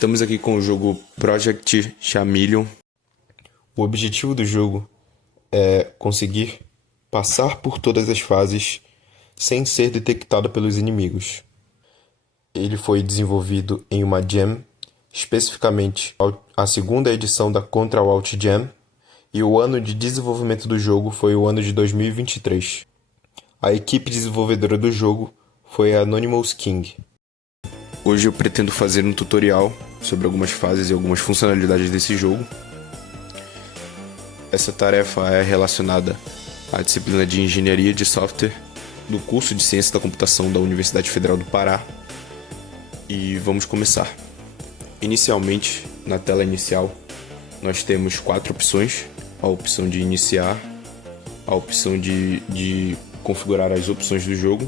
Estamos aqui com o jogo Project Chameleon. O objetivo do jogo é conseguir passar por todas as fases sem ser detectado pelos inimigos. Ele foi desenvolvido em uma jam, especificamente a segunda edição da Contra Alt Jam, e o ano de desenvolvimento do jogo foi o ano de 2023. A equipe desenvolvedora do jogo foi a Anonymous King. Hoje eu pretendo fazer um tutorial sobre algumas fases e algumas funcionalidades desse jogo. Essa tarefa é relacionada à disciplina de Engenharia de Software do curso de Ciência da Computação da Universidade Federal do Pará. E vamos começar. Inicialmente, na tela inicial, nós temos 4 opções. A opção de iniciar, a opção de configurar as opções do jogo,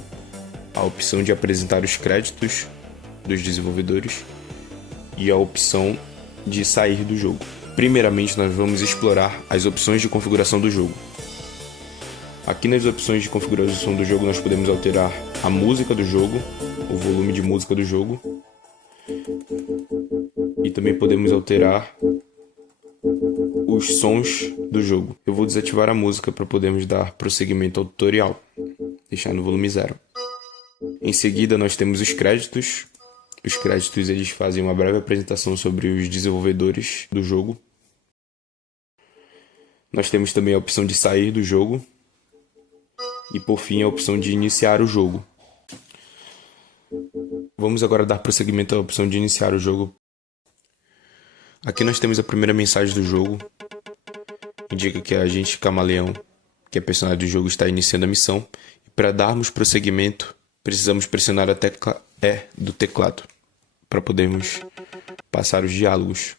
a opção de apresentar os créditos dos desenvolvedores e a opção de sair do jogo. Primeiramente, nós vamos explorar as opções de configuração do jogo. Aqui nas opções de configuração do jogo nós podemos alterar a música do jogo, o volume de música do jogo, e também podemos alterar os sons do jogo. Eu vou desativar a música para podermos dar prosseguimento ao tutorial, deixar no volume 0. Em seguida nós temos os créditos. Os créditos eles fazem uma breve apresentação sobre os desenvolvedores do jogo. Nós temos também a opção de sair do jogo. E por fim a opção de iniciar o jogo. Vamos agora dar prosseguimento à opção de iniciar o jogo. Aqui nós temos a primeira mensagem do jogo. Indica que a agente Camaleão, que é personagem do jogo, está iniciando a missão. E para darmos prosseguimento, precisamos pressionar a tecla E do teclado para podermos passar os diálogos.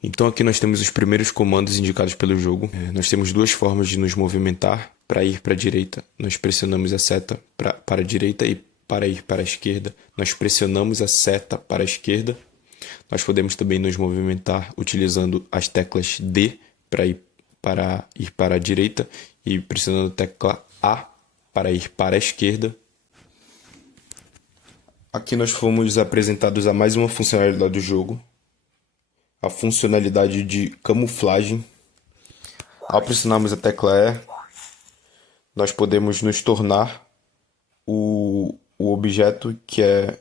Então aqui nós temos os primeiros comandos indicados pelo jogo. Nós temos 2 formas de nos movimentar. Para ir para a direita, nós pressionamos a seta para a direita, e para ir para a esquerda, nós pressionamos a seta para a esquerda. Nós podemos também nos movimentar utilizando as teclas D para ir para a direita e pressionando a tecla A para ir para a esquerda. Aqui nós fomos apresentados a mais uma funcionalidade do jogo, a funcionalidade de camuflagem. Ao pressionarmos a tecla E, nós podemos nos tornar o objeto que é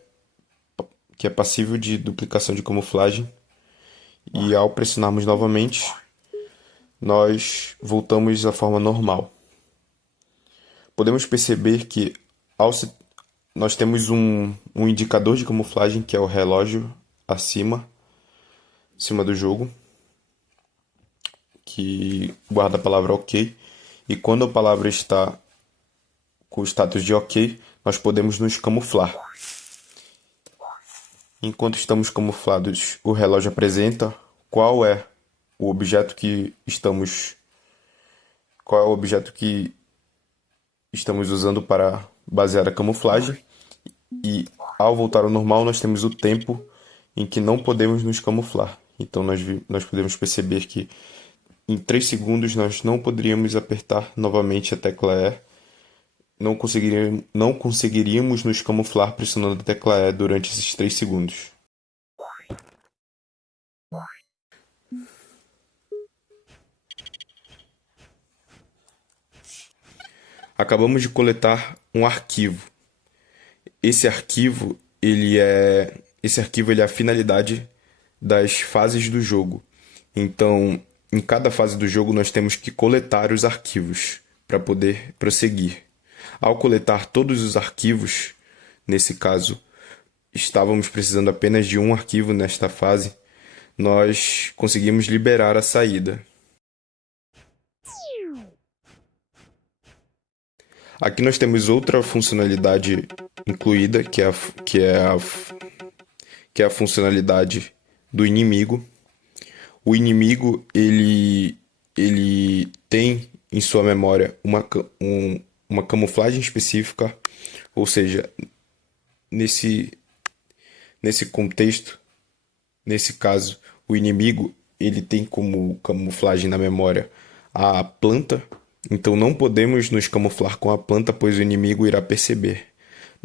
passível de duplicação de camuflagem. E ao pressionarmos novamente, nós voltamos à forma normal. Podemos perceber que nós temos um indicador de camuflagem, que é o relógio acima do jogo, que guarda a palavra OK. E quando a palavra está com o status de OK, nós podemos nos camuflar. Enquanto estamos camuflados, o relógio apresenta qual é o objeto que estamos usando para basear a camuflagem. E ao voltar ao normal, nós temos o tempo em que não podemos nos camuflar. Então nós podemos perceber que em 3 segundos nós não poderíamos apertar novamente a tecla E. Não conseguiríamos nos camuflar pressionando a tecla E durante esses 3 segundos. Acabamos de coletar um arquivo. Esse arquivo ele é a finalidade das fases do jogo. Então, em cada fase do jogo nós temos que coletar os arquivos para poder prosseguir. Ao coletar todos os arquivos, nesse caso, estávamos precisando apenas de um arquivo nesta fase, nós conseguimos liberar a saída. Aqui nós temos outra funcionalidade incluída, que é a funcionalidade do inimigo. O inimigo ele tem em sua memória uma camuflagem específica, ou seja, nesse contexto, nesse caso, o inimigo ele tem como camuflagem na memória a planta. Então não podemos nos camuflar com a planta, pois o inimigo irá perceber.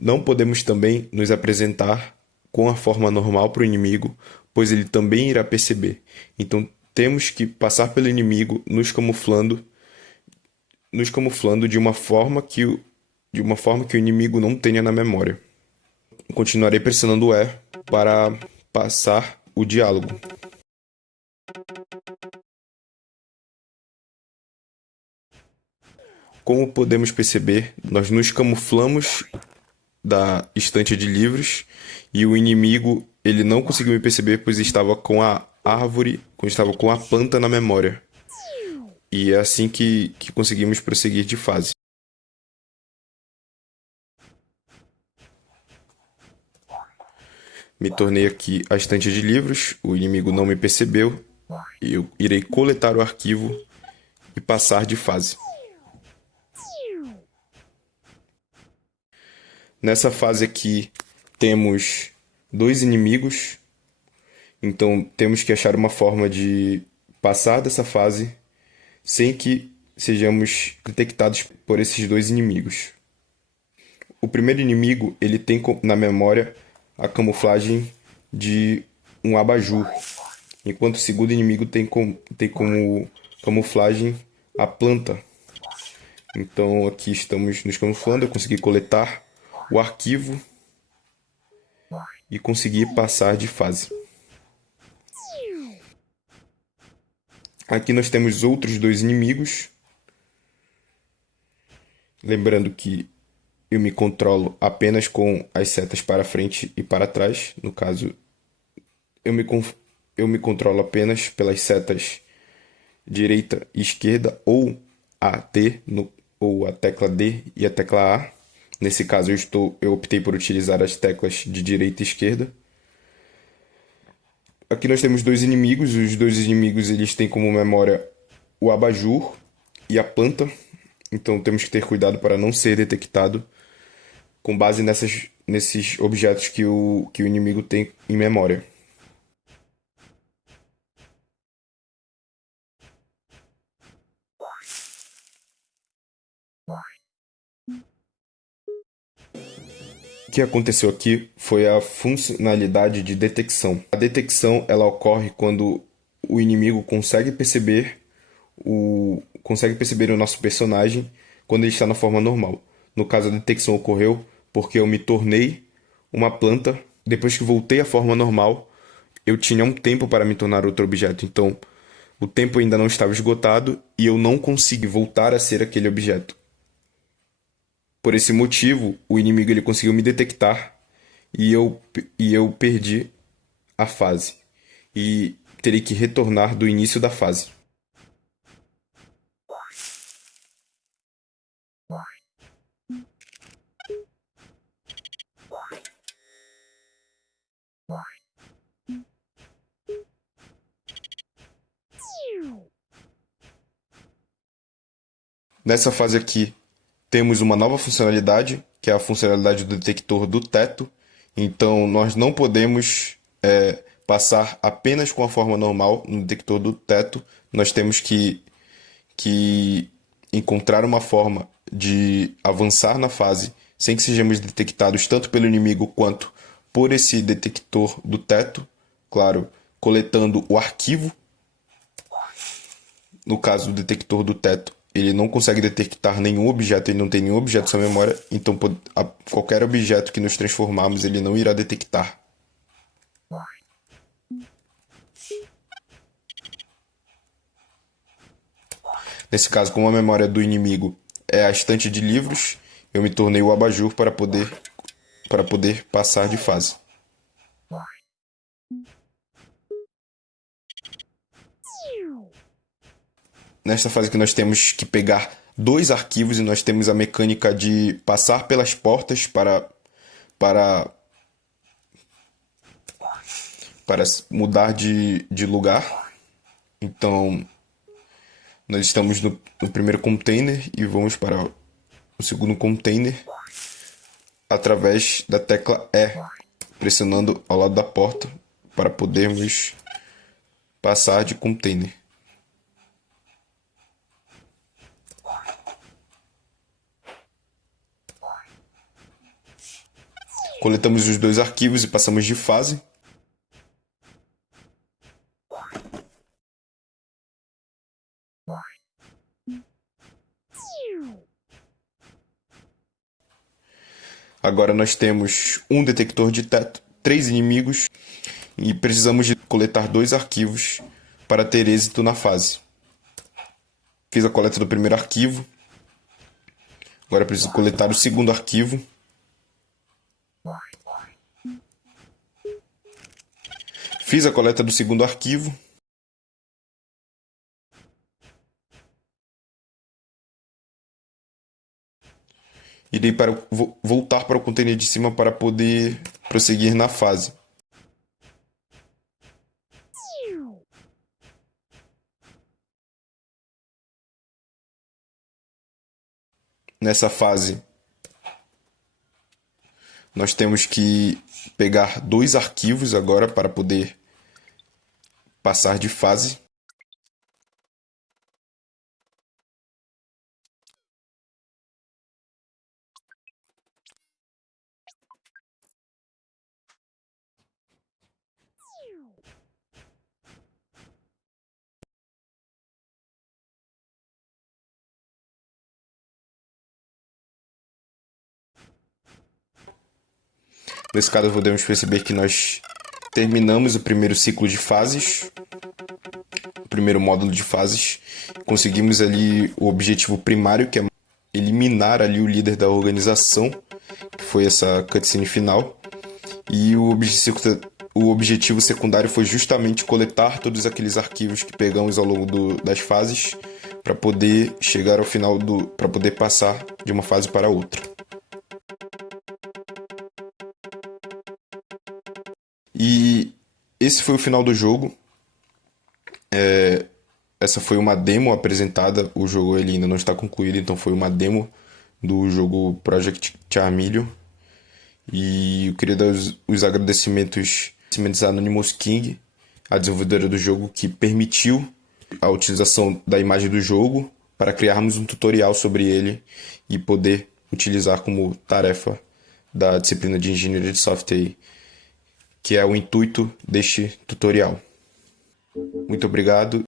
Não podemos também nos apresentar com a forma normal para o inimigo, pois ele também irá perceber. Então temos que passar pelo inimigo nos camuflando de uma forma que o inimigo não tenha na memória. Continuarei pressionando o E para passar o diálogo. Como podemos perceber, nós nos camuflamos da estante de livros e o inimigo ele não conseguiu me perceber pois estava com a árvore, pois estava com a planta na memória. E é assim que conseguimos prosseguir de fase. Me tornei aqui a estante de livros, o inimigo não me percebeu e eu irei coletar o arquivo e passar de fase. Nessa fase aqui temos dois inimigos, então temos que achar uma forma de passar dessa fase sem que sejamos detectados por esses dois inimigos. O primeiro inimigo ele tem na memória a camuflagem de um abajur, enquanto o segundo inimigo tem como camuflagem a planta. Então aqui estamos nos camuflando, eu consegui coletar o arquivo e conseguir passar de fase. Aqui nós temos outros dois inimigos. Lembrando que eu me controlo apenas com as setas para frente e para trás. No caso, eu me controlo apenas pelas setas direita e esquerda, ou AT, ou a tecla D e a tecla A. Nesse caso, eu optei por utilizar as teclas de direita e esquerda. Aqui nós temos dois inimigos. Os dois inimigos eles têm como memória o abajur e a planta. Então temos que ter cuidado para não ser detectado com base nesses objetos que o inimigo tem em memória. O que aconteceu aqui foi a funcionalidade de detecção. A detecção ela ocorre quando o inimigo consegue perceber o nosso personagem quando ele está na forma normal. No caso, a detecção ocorreu porque eu me tornei uma planta. Depois que voltei à forma normal, eu tinha um tempo para me tornar outro objeto. Então, o tempo ainda não estava esgotado e eu não consegui voltar a ser aquele objeto. Por esse motivo, o inimigo ele conseguiu me detectar e eu perdi a fase. E terei que retornar do início da fase. Nessa fase aqui, temos uma nova funcionalidade, que é a funcionalidade do detector do teto. Então, nós não podemos passar apenas com a forma normal no detector do teto. Nós temos que encontrar uma forma de avançar na fase sem que sejamos detectados tanto pelo inimigo quanto por esse detector do teto. Claro, coletando o arquivo. No caso do detector do teto, ele não consegue detectar nenhum objeto, ele não tem nenhum objeto na sua memória, então qualquer objeto que nos transformarmos, ele não irá detectar. Nesse caso, como a memória do inimigo é a estante de livros, eu me tornei o abajur para poder passar de fase. Nesta fase que nós temos que pegar dois arquivos e nós temos a mecânica de passar pelas portas para mudar de lugar. Então, nós estamos no primeiro container e vamos para o segundo container através da tecla E, pressionando ao lado da porta para podermos passar de container. Coletamos os dois arquivos e passamos de fase. Agora nós temos um detector de teto, 3 inimigos e precisamos de coletar 2 arquivos para ter êxito na fase. Fiz a coleta do primeiro arquivo. Agora preciso coletar o segundo arquivo. Fiz a coleta do segundo arquivo. Irei voltar para o container de cima para poder prosseguir na fase. Nessa fase, nós temos que pegar 2 arquivos agora para poder passar de fase. Nesse caso, podemos perceber que nós terminamos o primeiro ciclo de fases, o primeiro módulo de fases. Conseguimos ali o objetivo primário, que é eliminar ali o líder da organização, que foi essa cutscene final. E o objetivo secundário foi justamente coletar todos aqueles arquivos que pegamos ao longo das fases para poder chegar ao final para poder passar de uma fase para outra. E esse foi o final do jogo. Essa foi uma demo apresentada. O jogo ele ainda não está concluído, então foi uma demo do jogo Project Charmeleon. E eu queria dar os agradecimentos a Anonymous King, a desenvolvedora do jogo, que permitiu a utilização da imagem do jogo para criarmos um tutorial sobre ele e poder utilizar como tarefa da disciplina de Engenharia de Software, que é o intuito deste tutorial. Muito obrigado.